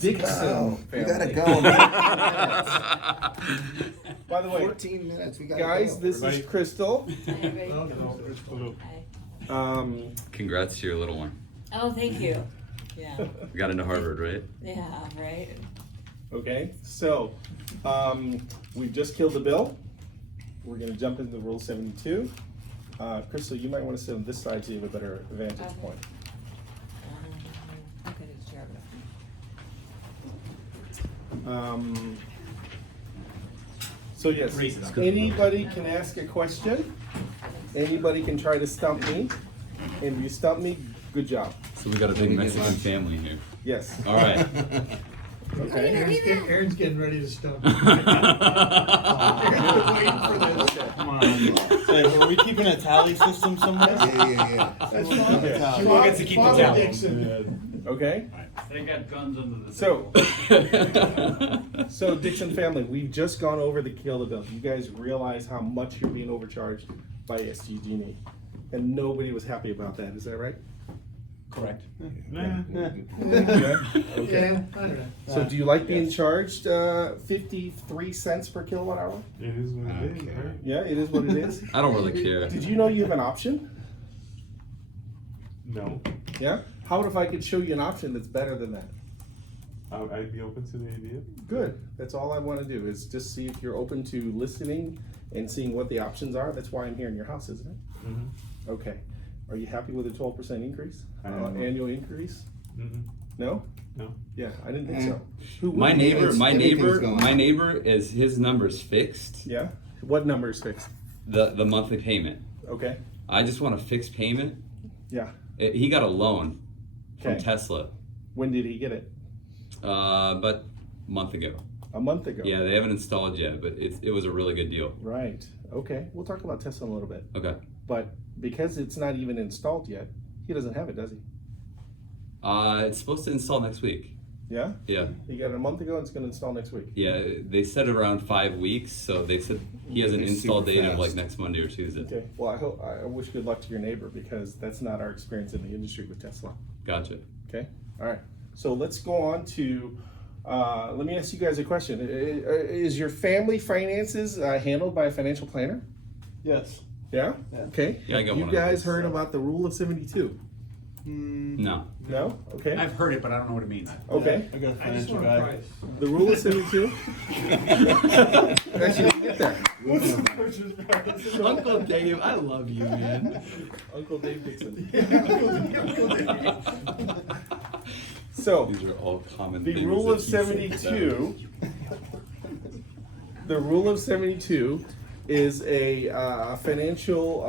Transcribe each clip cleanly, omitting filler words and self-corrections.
Dixon We family. gotta go. By the way, 14 minutes, we gotta guys, go. this is Crystal. Congrats to your little one. Oh, thank you. Yeah, Got into Harvard, right? yeah, right. Okay, so we've just killed the bill. We're gonna jump into Rule 72. Crystal, you might want to sit on this side so you have a better vantage Okay. point. Okay, just share it. So yes, anybody can ask a question. Anybody can try to stump me. And if you stump me, good job. So we got a big Mexican family here. Yes. All right. Okay. Aaron's getting ready to stop. Come on. Say, are we keeping a tally system somewhere? Yeah. That's Okay. fine. Who gets to keep the Father tally? Dixon. Okay. They got guns under the So, so Dixon family, we've just gone over the kill the bill. You guys realize how much you're being overcharged by SDG&E, and nobody was happy about that. Is that right? Correct. Yeah. Yeah, I don't know. So, do you like being charged 53 cents per kilowatt hour? It is what it is, Okay. right? Yeah, it is what it is. I don't really care. Did you know you have an option? No, Yeah. How if I could show you an option that's better than that? I'd be open to the idea. Good. That's all I want to do is just see if you're open to listening and seeing what the options are. That's why I'm here in your house, isn't it? Mm-hmm. Okay. Are you happy with a 12% increase? I am. Annual increase? Mm-hmm. No? No. Yeah, I didn't think so. Who My would? neighbor, everything's going my up. neighbor is his number's fixed. Yeah? What number is fixed? The monthly payment. Okay. I just want a fixed payment. Yeah. He got a loan from Okay. Tesla, When did he get it? but a month ago. A month ago. Yeah, they haven't installed yet, but it was a really good deal. Right. Okay. We'll talk about Tesla in a little bit. Okay. But because it's not even installed yet, he doesn't have it, does he? It's supposed to install next week. Yeah? Yeah. He got it a month ago and it's going to install next week. Yeah, they said around 5 weeks, so they said he has an It's install super date of fast. like next Monday or Tuesday. Okay. Well, I wish good luck to your neighbor because that's not our experience in the industry with Tesla. Gotcha. Okay. All right. So let's go on to. Let me ask you guys a question. Is your family finances handled by a financial planner? Yes. Yeah. Okay. Yeah, I got You one of guys those. heard about the rule of 72? No. No. Okay. I've heard it, but I don't know what it means. Okay. I got a I just financial want a guy. price. The rule of 72. Actually, didn't get there. What's the purchase price? Uncle Dave, I love you, man. Uncle Dave Dixon. Uncle Dave. So. These are all common The things rule that of he said. 72. The rule of 72 is a financial.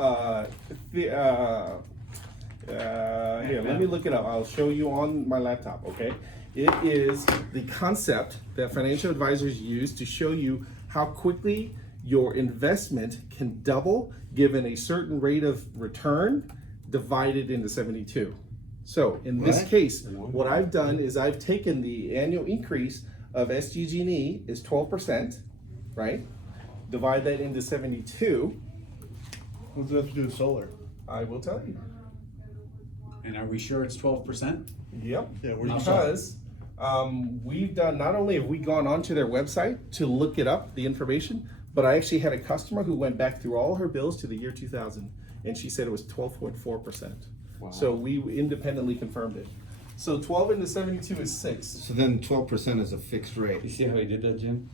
Here, let me look it up. I'll show you on my laptop. Okay, it is the concept that financial advisors use to show you how quickly your investment can double given a certain rate of return divided into 72. So in this What? case, what I've done is I've taken the annual increase of SDG&E is 12%, right? Divide that into 72. What does that have to do with solar? I will tell you. And are we sure it's 12%? Yep. Yeah, where you Because we've done, not only have we gone onto their website to look it up, the information, but I actually had a customer who went back through all her bills to the year 2000, and she said it was 12.4%. So we independently confirmed it. So 12 into 72 is 6. So then 12% is a fixed You rate. see how he did that, Jim?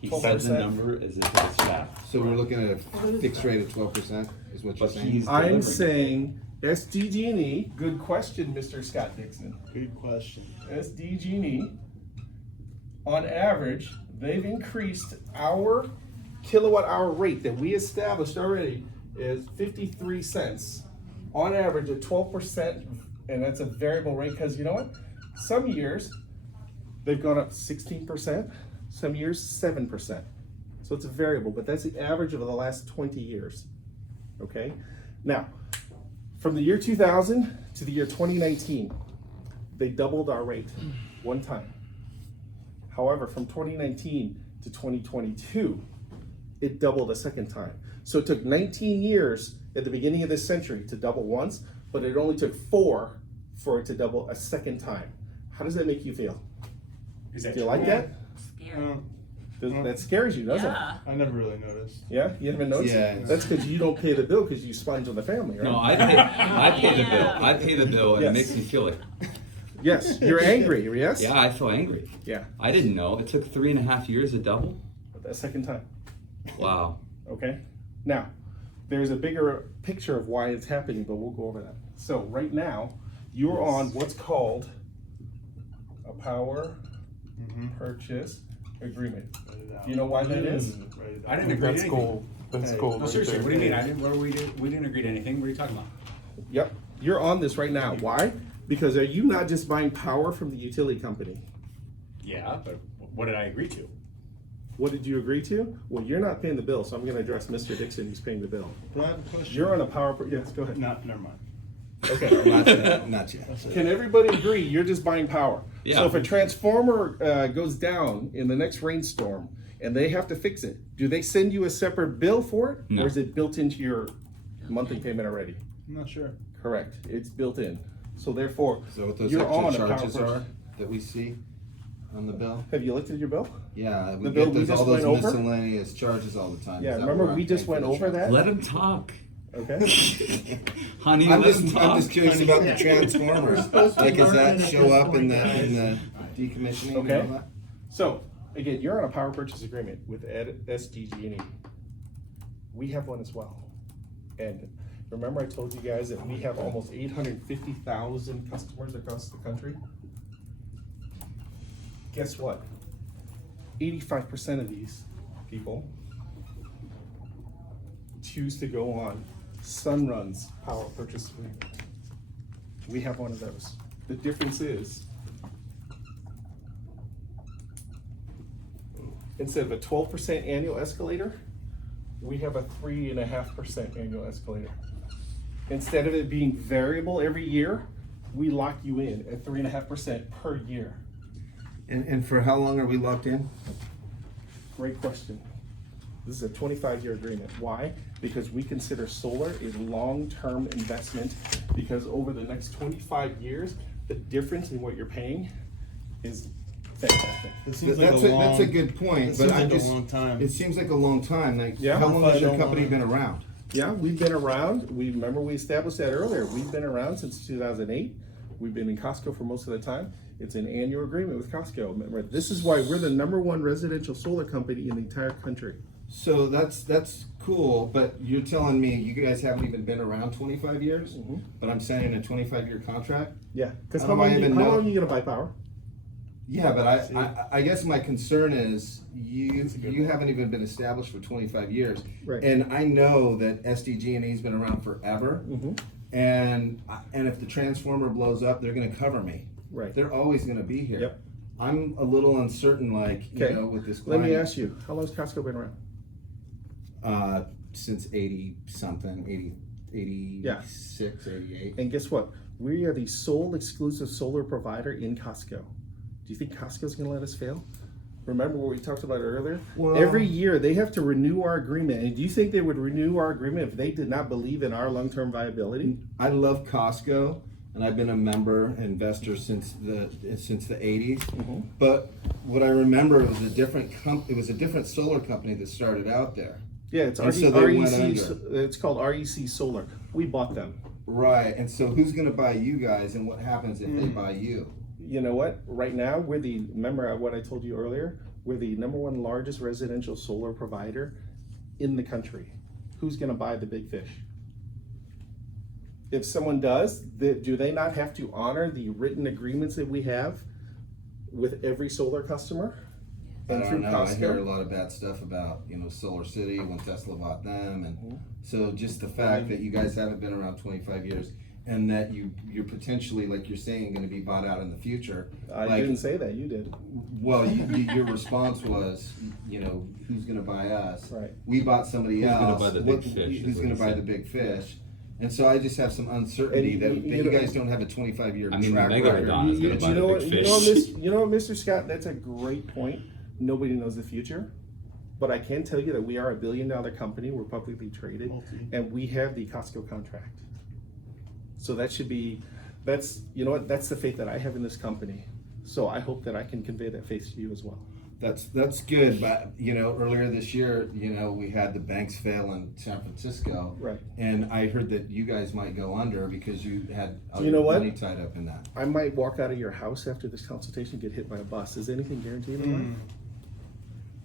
He 12%. said the number as if it was fact. So we're looking at a fixed rate of 12%, is what you're But saying? he's I'm delivering. saying SDG&E, good question, Mr. Scott Dixon. Good question. SDG&E, on average, they've increased our kilowatt hour rate that we established already is 53 cents. On average at 12%, and that's a variable rate because you know what? Some years they've gone up 16%, some years 7%. So it's a variable, but that's the average of the last 20 years. Okay? Now, from the year 2000 to the year 2019, they doubled our rate one time. However, from 2019 to 2022, it doubled a second time. So it took 19 years at the beginning of this century to double once, but it only took 4 for it to double a second time. How does that make you feel? Is that Do you true? like that? Oh, That scares you, doesn't it? Yeah. I never really noticed. Yeah, you haven't noticed? Yeah. That's because you don't pay the bill because you sponge on the family, right? No, I pay the bill. I pay the bill, and Yes. it makes me feel like, Yes, you're angry, yes? yeah, I feel angry. Yeah, I didn't know. It took 3.5 years to double. the second time, Wow. okay? Now, there's a bigger picture of why it's happening, but we'll go over that. So right now, you're on what's called a power purchase agreement. Write it out. Do you know why that is? Write it I out. didn't agree to That's anything. gold. That's Hey. gold. No, right seriously, there. what do you mean? We didn't agree to anything. What are you talking about? Yep, you're on this right now. Why? Because are you not just buying power from the utility company? Yeah, but what did I agree to? What did you agree to? Well, you're not paying the bill, so I'm gonna address Mr. Dixon, who's paying the bill. But I have a question. You're on a power, yes, go ahead. Not, never mind. Okay. Not yet, not yet. Can everybody agree you're just buying power? Yeah. So if a transformer goes down in the next rainstorm and they have to fix it, do they send you a separate bill for it? No. Or is it built into your monthly payment already? I'm not sure. Correct, it's built in. So therefore, So what those you're on extra a power charges purchase. are that we see on the bill? Have you looked at your bill? Yeah, we The bill get we those, just all those went over? miscellaneous charges all the time. Yeah, Is that remember where I'm we just paying went for the over that? Let him talk. Okay. Honey, I'm let him just, talk. I'm just curious about the transformers. Like, does that show up in the decommissioning and Okay. all that? So, again, you're on a power purchase agreement with SDG&E. We have one as well. And remember I told you guys that we have almost 850,000 customers across the country? Guess what? 85% of these people choose to go on Sunrun's power purchase agreement. We have one of those. The difference is, instead of a 12% annual escalator, we have a 3.5% annual escalator. Instead of it being variable every year, we lock you in at 3.5% per year. And for how long are we locked in? Great question. This is a 25-year agreement. Why? Because we consider solar a long-term investment, because over the next 25 years, the difference in what you're paying is fantastic. It seems like That's a a, long. that's a good point, It but seems I'm like a just, long time. it seems like a long time. Like, Yeah. how long has your I don't company wanna- been around? Yeah, we've been around. Remember we established that earlier. We've been around since 2008. We've been in Costco for most of the time. It's an annual agreement with Costco. Remember, this is why we're the #1 residential solar company in the entire country. So that's cool, but you're telling me you guys haven't even been around 25 years? Mhm. But I'm signing a 25-year contract? Yeah, because How how do I long even how know? long are you gonna buy power? Yeah, but I guess my concern is you haven't even been established for 25 years. Right. And I know that SDG&E's been around forever. Mhm. And if the transformer blows up, they're gonna cover me. Right. They're always gonna be here. Yep. I'm a little uncertain, like, you Okay. know, with this Let me climate. ask you, how long has Costco been around? Since 80 something, 86, 88. And guess what? We are the sole exclusive solar provider in Costco. Do you think Costco's gonna let us fail? Remember what we talked about earlier? Well- Every year they have to renew our agreement. And do you think they would renew our agreement if they did not believe in our long-term viability? I love Costco, and I've been a member investor since the 80s. Mhm. But what I remember was a different it was a different solar company that started out there. Yeah, it's And so they went It's called REC Solar. We bought them. Right, and so who's going to buy you guys, and what happens if they buy you? You know what? Right now, remember what I told you earlier? We're the #1 largest residential solar provider in the country. Who's gonna buy the big fish? If someone does, do they not have to honor the written agreements that we have with every solar customer? I And don't through know. I hear a Costco? lot of bad stuff about Solar City when Tesla bought them, and Mhm. so just the fact that you guys haven't been around 25 years, and that you're potentially, like you're saying, going to be bought out in the future. I like, didn't say that, you did. Well, your response was, who's going to buy us? Right. We bought somebody Who's gonna else. buy the big fish, Who's is what going he to buy said. the big fish? And so I just have some uncertainty And that you you know- guys don't have a 25-year I mean, track Megalodon record. is gonna You buy the know big what, fish. you know what, Mr. Scott, that's a great point. Nobody knows the future. But I can tell you that we are a $1 billion company, we're publicly traded, and we have the Costco contract. So that should be, that's the faith that I have in this company. So I hope that I can convey that faith to you as well. That's good, but you know, earlier this year, you know, we had the banks fail in San Francisco. Right. And I heard that you guys might go under because you had all You know your what? money tied up in that. I might walk out of your house after this consultation, get hit by a bus. Is anything guaranteed in life?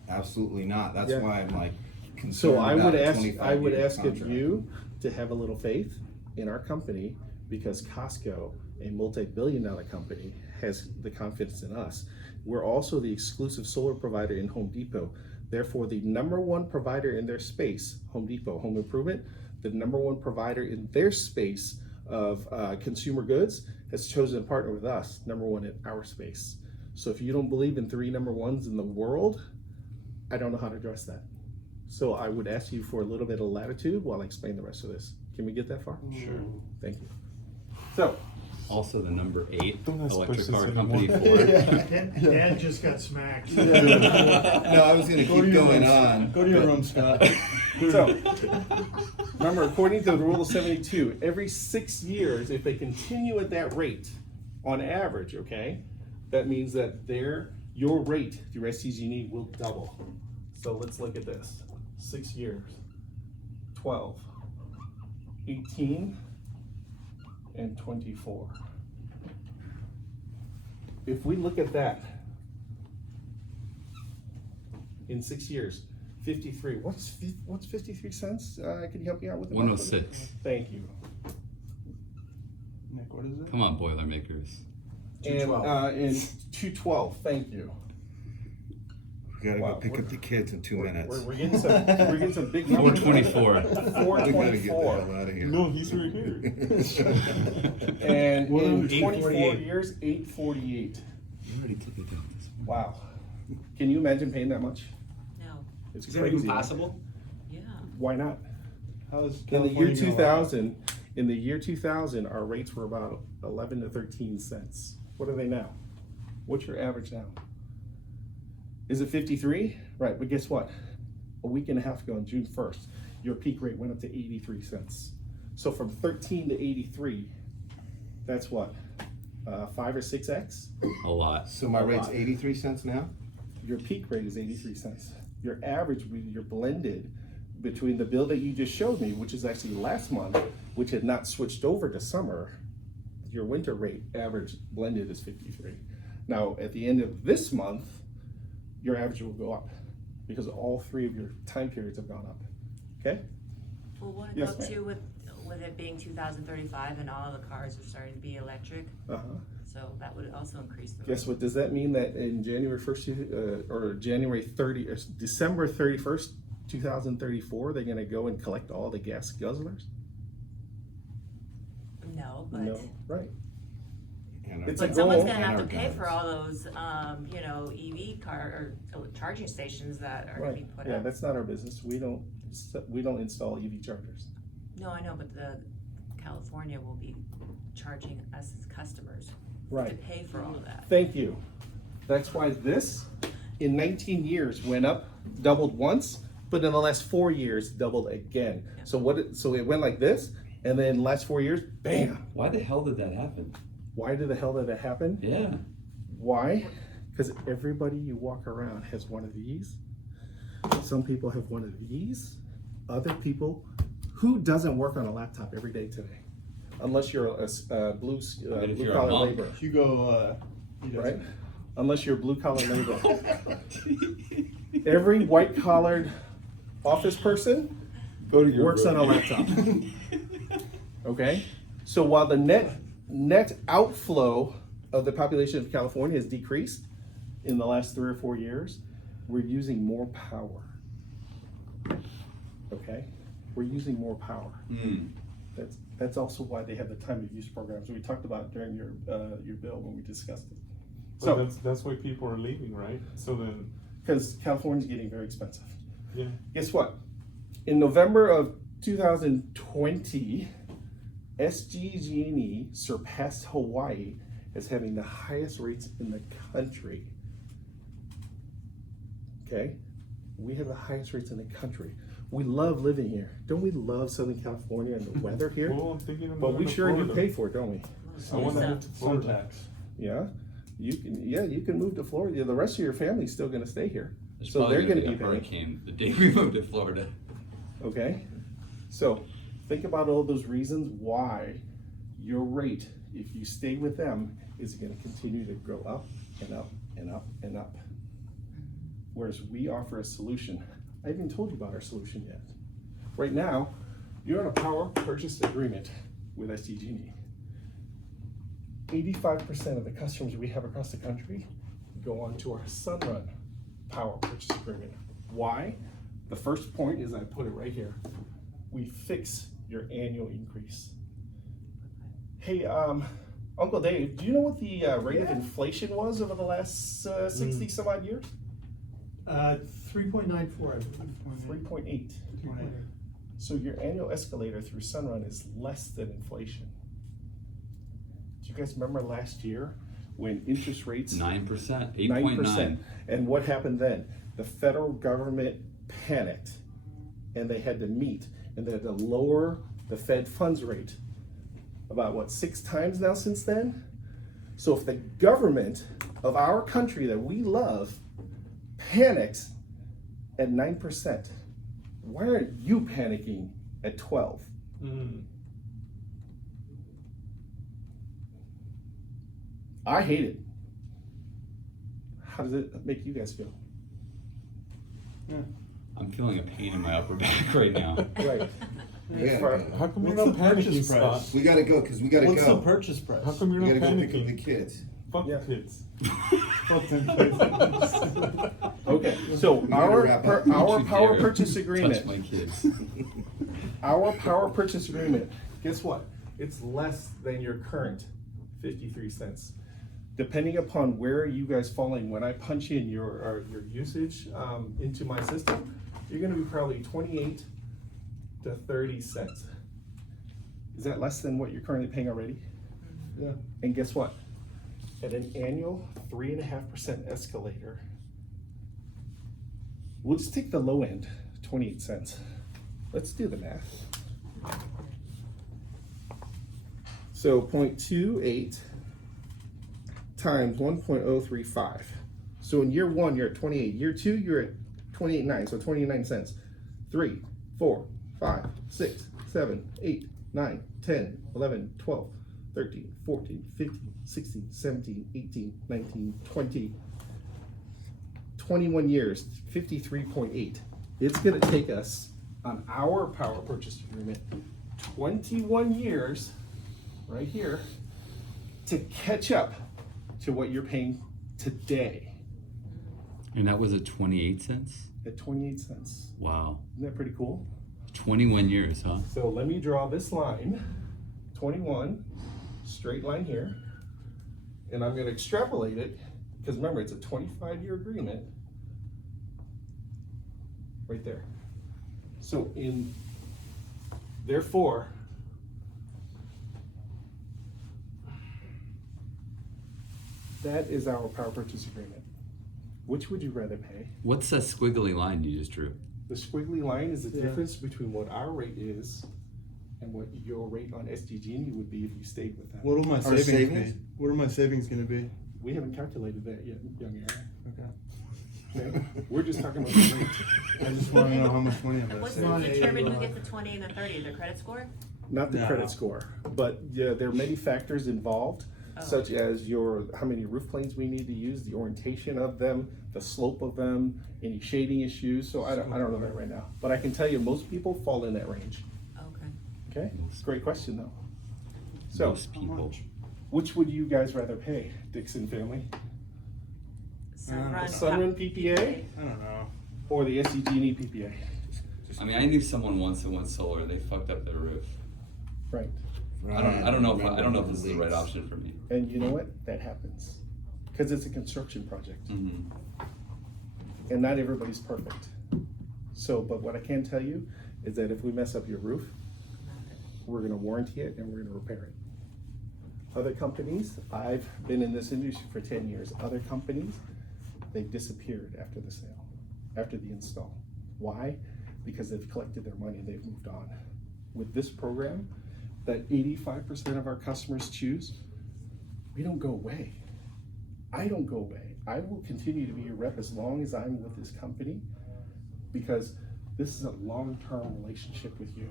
Absolutely not. That's Yeah. why I'm like concerned So I about would a ask, 25-year of contract. you to have a little faith in our company, because Costco, a multi-billion-dollar company, has the confidence in us. We're also the exclusive solar provider in Home Depot. Therefore, the number one provider in their space, Home Depot, home improvement, the number one provider in their space of consumer goods, has chosen to partner with us, number one in our space. So if you don't believe in 3 number ones in the world, I don't know how to address that. So I would ask you for a little bit of latitude while I explain the rest of this. Can we get that far? Sure. Thank you. So, Also, the number 8 Don't ask electric questions car anymore. company Ford. Dad just got smacked. No, I was gonna Go to keep your going room. on. Go to your but- room, Scott. so remember, according to the rule of 72, every 6 years, if they continue at that rate, on average, okay, that means that your rate through SDG&E will double. So let's look at this. 6 years, 12, 18, and 24. If we look at that in 6 years, 53. What's 53 cents? Can you help me out with the 106. Thank you. Nick, what is it? Come on, Boilermakers. And 212. Thank you. We gotta Wow, go pick we're- up the kids in 2 minutes. We're getting some big numbers. 424. We gotta get the hell 424. out of here. No, he's right here. And in 24 848. years, 848. You already took it down. Wow. Can you imagine paying that much? No, It's Is that crazy. even possible? yeah. Why not? How is In the California year gonna 2000, our rates were about 11 to 13 cents. What are they now? What's your average now? Is it 53? Right, but guess what? A week and a half ago on June 1st, your peak rate went up to 83 cents. So from 13 to 83, that's what? 5 or 6x? A lot. So my A rate's lot. 83 cents now? Your peak rate is 83 cents. Your average, your blended between the bill that you just showed me, which is actually last month, which had not switched over to summer, your winter rate average blended is 53. Now, at the end of this month, your average will go up because all 3 of your time periods have gone up. Okay? Well, what Yes, about ma'am. too with it being 2035 and all the cars are starting to be electric, Uh-huh. so that would also increase the. Guess what? Does that mean that in January 1st or January 30 or December 31st, 2034, they're going to go and collect all the gas guzzlers? No, but. No, right. And It's our- a But someone's goal. gonna have to And pay our for guns. all those, EV car or charging stations that are gonna be Right. put Yeah, up. that's not our business. We don't install EV chargers. No, I know, but the California will be charging us as customers to Right. pay for all of that. Thank you. That's why this, in 19 years, went up, doubled once, but in the last 4 years, doubled again. So it went like this, and then last 4 years, bam. Why the hell did that happen? Why did the hell did that happen? Yeah. Why? Because everybody you walk around has one of these. Some people have one of these. Other people, who doesn't work on a laptop every day today? Unless you're a blue if blue you're a collar monk. laborer, Hugo, he does right? it. Unless you're blue collar laborer. Every white collared office person Go to your works on a laptop. Okay? So while the net outflow of the population of California has decreased in the last 3 or 4 years, we're using more power. Okay? We're using more power. That's also why they have the time of use programs we talked about during your bill when we discussed it. So So, that's why people are leaving, right? So then, because California's getting very expensive. yeah. Guess what? In November of 2020, SDG&E surpassed Hawaii as having the highest rates in the country. Okay? We have the highest rates in the country. We love living here. Don't we love Southern California and the weather here? Well, I'm thinking of But we moving to sure do Florida. pay for it, don't we? I want to So- move to Florida. Tax. Yeah? you can move to Florida. The rest of your family's still gonna stay here. There's So probably they're gonna gonna be be a paying. hurricane the day we moved to Florida. Okay? So think about all those reasons why your rate, if you stay with them, is gonna continue to go up and up and up and up. Whereas we offer a solution. I haven't even told you about our solution yet. Right now, you're on a power purchase agreement with SDG&E. 85% of the customers we have across the country go on to our Sunrun power purchase agreement. Why? The first point is I put it right here. We fix your annual increase. Hey, Uncle Dave, do you know what the rate of inflation was over the last 60 some odd years? 3.94, I believe. 3.8. So your annual escalator through Sunrun is less than inflation. Do you guys remember last year when interest rates 9%, 9%? 8.9. And what happened then? The federal government panicked and they had to meet and they had to lower the Fed funds rate about what, 6 times now since then? So if the government of our country that we love panics at 9%, why aren't you panicking at 12? I hate it. How does it make you guys feel? I'm feeling a pain in my upper back right now. Right. Yeah. How come you're What's not the purchase panicking, price? Scott? We gotta go, cause we gotta What's the go. purchase price? How come you're We not gotta go pick up the panicking? kids. Fuck Yeah. the kids. Fuck them kids. Okay, so our, wrap up. our Don't you power dare purchase Touch agreement, my kids. our power purchase agreement, guess what? It's less than your current 53 cents. Depending upon where you guys fall in, when I punch in your usage into my system, you're gonna be probably 28 to 30 cents. Is that less than what you're currently paying already? Yeah. And guess what? At an annual 3.5% escalator, we'll just take the low end, 28 cents. Let's do the math. So 0.28 times 1.035. So in year 1, you're at 28. Year 2, you're at 28.9, so 29 cents. 3, 4, 5, 6, 7, 8, 9, 10, 11, 12, 13, 14, 15, 16, 17, 18, 19, 20. 21 years, 53.8. It's gonna take us on our power purchase agreement 21 years, right here, to catch up to what you're paying today And that was at 28 cents? at 28 cents. Wow. Isn't that pretty cool? 21 years, huh? So let me draw this line, 21, straight line here, and I'm gonna extrapolate it, because remember, it's a 25-year agreement, right there. So therefore, that is our power purchase agreement. Which would you rather pay? What's that squiggly line you just drew? The squiggly line is the Yeah. difference between what our rate is and what your rate on SDG&E would be if you stayed with them. What will my Our savings savings? be? What are my savings gonna be? We haven't calculated that yet, young Aaron. Okay. Okay? We're just talking about the rate, I just wanna know how much money I'm gonna What's save. Not determined who a- gets the 20 and the 30, their credit score? not the No. credit score. But yeah, there are many factors involved, Oh. such as how many roof planes we need to use, the orientation of them, the slope of them, any shading issues. So I don't know that right now. But I can tell you, most people fall in that range. Okay. Okay? It's a great question though. So, Most people. which would you guys rather pay, Dixon family? Sunrun. Sunrun PPA I don't know. or the SDG&E PPA? I mean, I knew someone once that went solar. They fucked up their roof. Right. I don't know if this is the right option for me. And you know what? That happens. Because it's a construction project. Mm-hmm. And not everybody's perfect. So, but what I can tell you is that if we mess up your roof, we're gonna warranty it and we're gonna repair it. Other companies, I've been in this industry for 10 years. Other companies, they've disappeared after the sale, after the install. Why? Because they've collected their money, they've moved on. With this program, that 85% of our customers choose, we don't go away. I don't go away. I will continue to be your rep as long as I'm with this company, because this is a long-term relationship with you.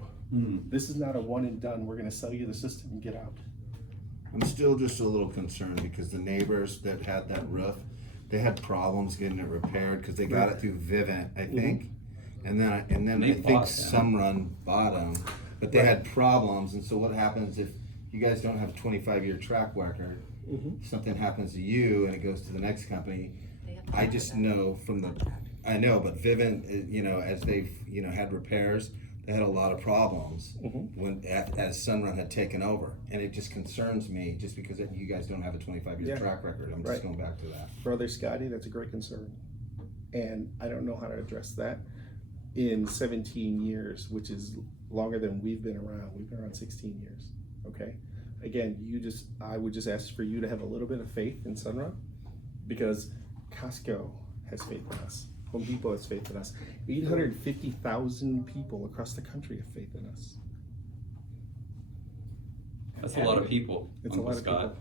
This is not a one and done, we're gonna sell you the system and get out. I'm still just a little concerned because the neighbors that had that roof, they had problems getting it repaired because they got it through Vivint, I think. And then They I think bought them. Sunrun bought them, but they had problems. And so what happens if you guys don't have a 25-year track record? Something happens to you and it goes to the next company. They have to I have just that know from the, contract. I know, but Vivint, you know, as they've, you know, had repairs, they had a lot of problems when, as Sunrun had taken over. And it just concerns me just because you guys don't have a 25-year Yeah. track record. I'm Right. just going back to that. Brother Scotty, that's a great concern. And I don't know how to address that in 17 years, which is longer than we've been around. We've been around 16 years, okay? Again, I would just ask for you to have a little bit of faith in Sunrun, because Costco has faith in us. Home Depot has faith in us. 850,000 people across the country have faith in us. That's a lot of people, It's a Uncle lot of Scott.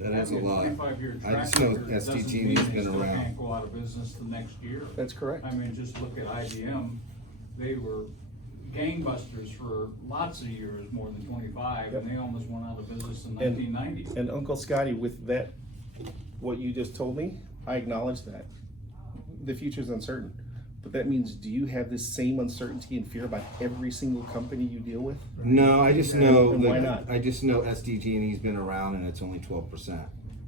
That is a lot. 25-year I track just know record doesn't SDG mean has they been still around. can't go out of business the next year. That's correct. I mean, just look at IBM, they were gangbusters for lots of years, more than 25, Yep. and they almost went out of business in And- 1990. And Uncle Scotty, with that, what you just told me, I acknowledge that. The future's uncertain. But that means, do you have this same uncertainty and fear about every single company you deal with? No, I just know And why that, not? I just know SDG&E's been around and it's only 12%.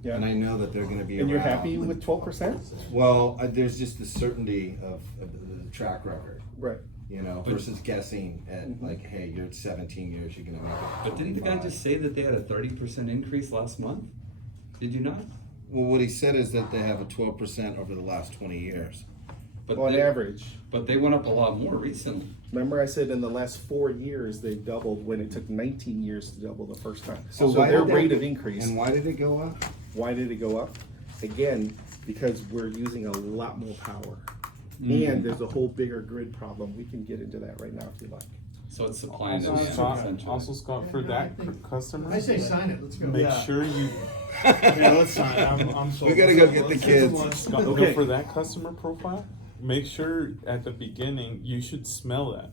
Yeah. And I know that they're gonna be around. And you're happy with 12%? Well, there's just the certainty of the track record, Right. you know, But- versus guessing at like, hey, you're at 17 years, you're gonna make it. But didn't the guy 25. just say that they had a 30% increase last month? Did you not? Well, what he said is that they have a 12% over the last 20 years. But On they, average. But they went up a lot more recently. Remember I said in the last 4 years, they've doubled when it took 19 years to double the first time. So why their did that- rate of increase, And why did it go up? why did it go up? Again, because we're using a lot more power. And there's a whole bigger grid problem. We can get into that right now if you like. So it's supply and Also, demand, Scott, essentially. for Yeah, that I think- customer, I say sign it, let's go. make Yeah. sure you, Yeah, let's sign. I'm sold. We gotta go get the kids. Scott, Okay. for that customer profile, make sure at the beginning you should smell that.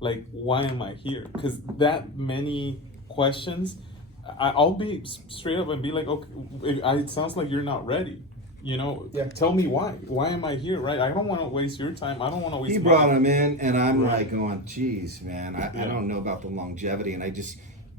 Like, why am I here? Because that many questions, I'll be straight up and be like, okay, it sounds like you're not ready. You know, Yeah. tell me why. Why am I here, right? I don't want to waste your time. I don't want to waste He mine. brought him in, and I'm Right. like going, geez, man, I Yeah. don't know about the longevity. And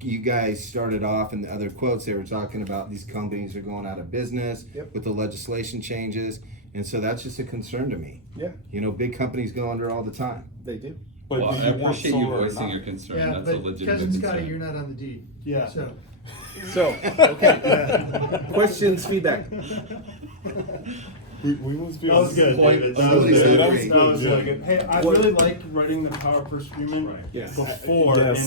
you guys started off in the other quotes, they were talking about these companies are going out of business Yep. with the legislation changes. And so that's just a concern to me. Yeah, You know, big companies go under all the time. they do. But Well, do I you want appreciate you solar or voicing not? your concern. Yeah, That's a but legitimate Cousin Scotty, concern. you're not on the deed. Yeah. So, So, okay. Questions, feedback? We must be That on was the good, same point. David. Oh, That was nobody's good. agreeing. That was really good. Hey, I What- really like writing the power per agreement Yes. before. Yes.